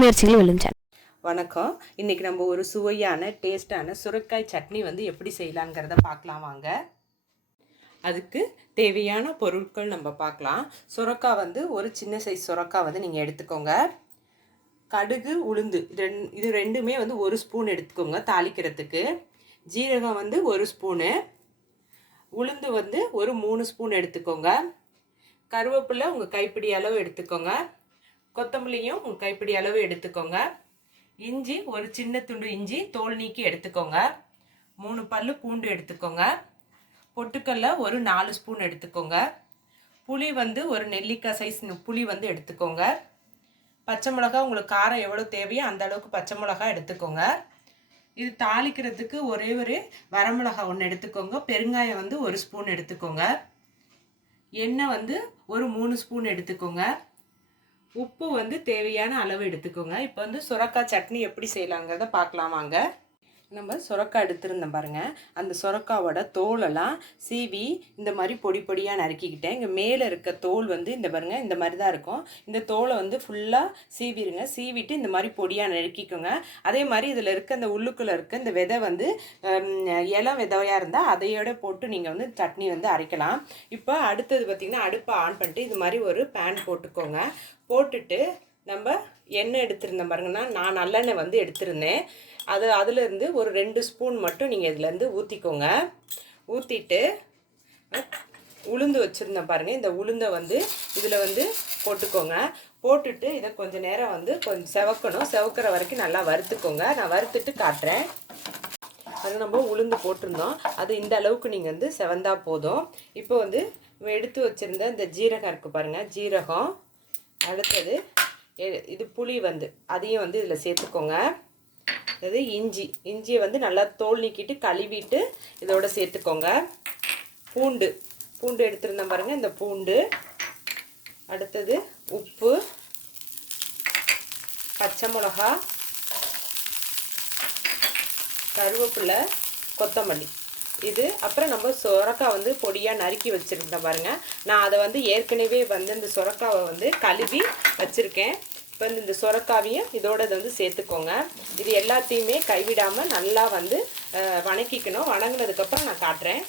முயற்சிகள் வெல்லும் சேனல். வணக்கம். இன்றைக்கி நம்ம ஒரு சுவையான டேஸ்டான சுரைக்காய் சட்னி வந்து எப்படி செய்யலாங்கிறத பார்க்கலாம் வாங்க. அதுக்கு தேவையான பொருட்கள் நம்ம பார்க்கலாம். சுரைக்காய் வந்து ஒரு சின்ன சைஸ் சுரைக்காய் வந்து நீங்கள் எடுத்துக்கோங்க. கடுகு உளுந்து இது ரெண்டுமே வந்து ஒரு ஸ்பூன் எடுத்துக்கோங்க தாளிக்கிறதுக்கு. ஜீரகம் வந்து ஒரு ஸ்பூனு, உளுந்து வந்து ஒரு 3 ஸ்பூன் எடுத்துக்கோங்க. கருவேப்பிலை உங்கள் கைப்பிடி அளவு எடுத்துக்கோங்க. கொத்தமல்லியும் உங்கள் கைப்பிடி அளவு எடுத்துக்கோங்க. இஞ்சி ஒரு சின்ன துண்டு இஞ்சி தோல் நீக்கி எடுத்துக்கோங்க. 3 பல்லு பூண்டு எடுத்துக்கோங்க. பொட்டுக்கல்ல ஒரு 4 ஸ்பூன் எடுத்துக்கோங்க. புளி வந்து ஒரு நெல்லிக்காய் சைஸ் புளி வந்து எடுத்துக்கோங்க. பச்சை மிளகாய் உங்களுக்கு காரம் எவ்வளோ தேவையோ அந்த அளவுக்கு பச்சை மிளகாய் எடுத்துக்கோங்க. இது தாளிக்கிறதுக்கு ஒரே ஒரு வரமிளகாய் ஒன்று எடுத்துக்கோங்க. பெருங்காயம் வந்து ஒரு ஸ்பூன் எடுத்துக்கோங்க. எண்ணெய் வந்து ஒரு 3 ஸ்பூன் எடுத்துக்கோங்க. உப்பு வந்து தேவையான அளவு எடுத்துக்கோங்க. இப்போ வந்து சுரைக்காய் சட்னி எப்படி செய்யலாங்கிறத பார்க்கலாம் வாங்க. நம்ம சுரைக்காய் எடுத்துருந்தோம் பாருங்கள். அந்த சுரைக்காவோட தோலெல்லாம் சீவி இந்த மாதிரி பொடி பொடியாக நறுக்கிக்கிட்டேன். இங்கே மேலே இருக்க தோல் வந்து இந்த பாருங்கள் இந்த மாதிரி தான் இருக்கும். இந்த தோலை வந்து ஃபுல்லாக சீவிடுங்க. சீவிட்டு இந்த மாதிரி பொடியாக நறுக்கிக்கோங்க. அதே மாதிரி இதில் இருக்க இந்த உள்ளுக்குள்ளே இருக்க இந்த விதை வந்து இளம் விதையாக இருந்தால் அதையோட போட்டு நீங்கள் வந்து சட்னி வந்து அரைக்கலாம். இப்போ அடுத்தது பார்த்திங்கன்னா அடுப்பை ஆன் பண்ணிட்டு இது மாதிரி ஒரு பேன் போட்டுக்கோங்க. போட்டுட்டு நம்ம எண்ணெய் எடுத்துருந்தேன் பாருங்கன்னா, நான் நல்லெண்ணெய் வந்து எடுத்திருந்தேன். அதிலேருந்து ஒரு 2 ஸ்பூன் மட்டும் நீங்கள் இதுலேருந்து ஊற்றிக்கோங்க. ஊற்றிட்டு உளுந்து வச்சுருந்தேன் பாருங்கள். இந்த உளுந்தை வந்து இதில் வந்து போட்டுக்கோங்க. போட்டுட்டு இதை கொஞ்சம் நேரம் வந்து கொஞ்சம் செவக்கணும். செவக்கிற வரைக்கும் நல்லா வறுத்துக்கோங்க. நான் வறுத்துட்டு காட்டுறேன். அது நம்ம உளுந்து போட்டிருந்தோம். அது இந்த அளவுக்கு நீங்கள் வந்து செவந்தா போதும். இப்போ வந்து எடுத்து வச்சுருந்த இந்த ஜீரகம் இருக்குது பாருங்கள். ஜீரகம், அடுத்தது இது புளி வந்து அதையும் வந்து இதில் சேர்த்துக்கோங்க. அது இஞ்சியை வந்து நல்லா தோல் நீக்கிட்டு கழுவிட்டு இதோட சேர்த்துக்கோங்க. பூண்டு எடுத்துருந்தேன் பாருங்கள். இந்த பூண்டு, அடுத்தது உப்பு, பச்சை மிளகா, கருவேப்பிலை, கொத்தமல்லி, இது அப்புறம் நம்ம சுரைக்காய் வந்து பொடியாக நறுக்கி வச்சுருந்தேன் பாருங்கள். நான் அதை வந்து ஏற்கனவே வந்து இந்த சுரைக்காவை வந்து கழுவி வச்சுருக்கேன். இப்போ இந்த சுரைக்காவையும் இதோட இதை வந்து சேர்த்துக்கோங்க. இது எல்லாத்தையுமே கைவிடாமல் நல்லா வந்து வணக்கிக்கணும். வணங்கினதுக்கப்புறம் நான் காட்டுறேன்.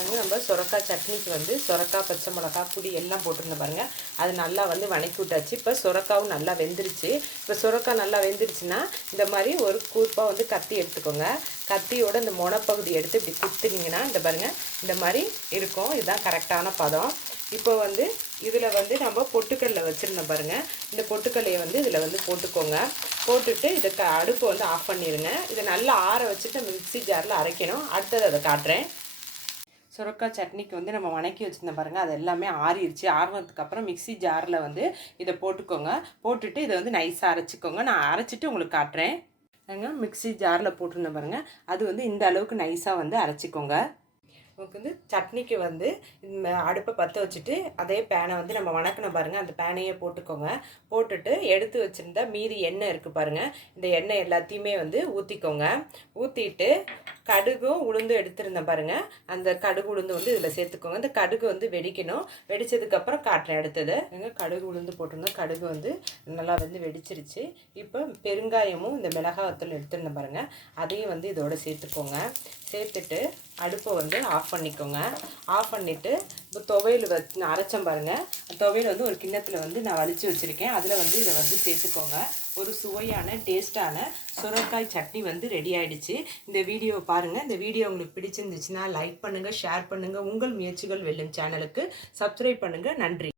அது நம்ம சுரைக்காய் சட்னிக்கு வந்து சுரைக்காய், பச்சை மிளகா, புளி எல்லாம் போட்டிருந்தேன் பாருங்கள். அது நல்லா வந்து வணக்கி விட்டாச்சு. இப்போ சுரைக்காவும் நல்லா வெந்துருச்சு. இப்போ சுரைக்காய் நல்லா வெந்துருச்சுன்னா இந்த மாதிரி ஒரு கூர்ப்பாக வந்து கத்தி எடுத்துக்கோங்க. கத்தியோட இந்த முனைப்பகுதி எடுத்து இப்படி குத்துனீங்கன்னா இந்த பாருங்கள் இந்த மாதிரி இருக்கும். இதுதான் கரெக்டான பதம். இப்போ வந்து இதில் வந்து நம்ம பொட்டுக்கல்லை வச்சுருந்தோம் பாருங்கள். இந்த பொட்டுக்கல்லையை வந்து இதில் வந்து போட்டுக்கோங்க. போட்டுட்டு இதுக்கு அடுப்பை வந்து ஆஃப் பண்ணிடுங்க. இதை நல்லா ஆற வச்சுட்டு மிக்ஸி ஜாரில் அரைக்கணும். அடுத்தது அதை காட்டுறேன். சுரைக்காய் சட்னிக்கு வந்து நம்ம வணக்கி வச்சுருந்தோம் பாருங்கள். அது எல்லாமே ஆறிடுச்சு. ஆறுனதுக்கப்புறம் மிக்ஸி ஜாரில் வந்து இதை போட்டுக்கோங்க. போட்டுட்டு இதை வந்து நைஸாக அரைச்சிக்கோங்க. நான் அரைச்சிட்டு உங்களுக்கு காட்டுறேன். நாங்கள் மிக்ஸி ஜாரில் போட்டிருந்தோம் பாருங்கள். அது வந்து இந்த அளவுக்கு நைஸாக வந்து அரைச்சிக்கோங்க. உங்களுக்கு வந்து சட்னிக்கு வந்து அடுப்பை பற்ற வச்சுட்டு அதே பேனை வந்து நம்ம வணக்கணும் பாருங்கள். அந்த பேனையே போட்டுக்கோங்க. போட்டுட்டு எடுத்து வச்சுருந்தா மீதி எண்ணெய் இருக்குது பாருங்கள். இந்த எண்ணெய் எல்லாத்தையுமே வந்து ஊற்றிக்கோங்க. ஊற்றிட்டு கடுகும் உளுந்து எடுத்துருந்தேன் பாருங்கள். அந்த கடுகு உளுந்து வந்து இதில் சேர்த்துக்கோங்க. இந்த கடுகு வந்து வெடிக்கணும். வெடித்ததுக்கப்புறம் காட்டுறேன் அடுத்தது. கடுகு உளுந்து போட்டிருந்தோம். கடுகு வந்து நல்லா வந்து வெடிச்சிருச்சு. இப்போ பெருங்காயமும் இந்த மிளகாத்தூள் எடுத்துருந்தேன் பாருங்கள். அதையும் வந்து இதோட சேர்த்துக்கோங்க. சேர்த்துட்டு அடுப்பை வந்து ஆஃப் பண்ணிக்கோங்க. ஆஃப் பண்ணிவிட்டு இப்போ துவையல் வச்சு அரைச்சம் பாருங்கள். துவையல் வந்து ஒரு கிண்ணத்தில் வந்து நான் வலிச்சு வச்சுருக்கேன். அதில் வந்து இதை வந்து சேர்த்துக்கோங்க. ஒரு சுவையான டேஸ்டான சுரைக்காய் சட்னி வந்து ரெடி ஆகிடுச்சு. இந்த வீடியோவை பாருங்கள். இந்த வீடியோ உங்களுக்கு பிடிச்சிருந்துச்சுன்னா லைக் பண்ணுங்கள், ஷேர் பண்ணுங்கள். உங்கள் முயற்சிகள் வெல்லும் சேனலுக்கு சப்ஸ்கிரைப் பண்ணுங்கள். நன்றி.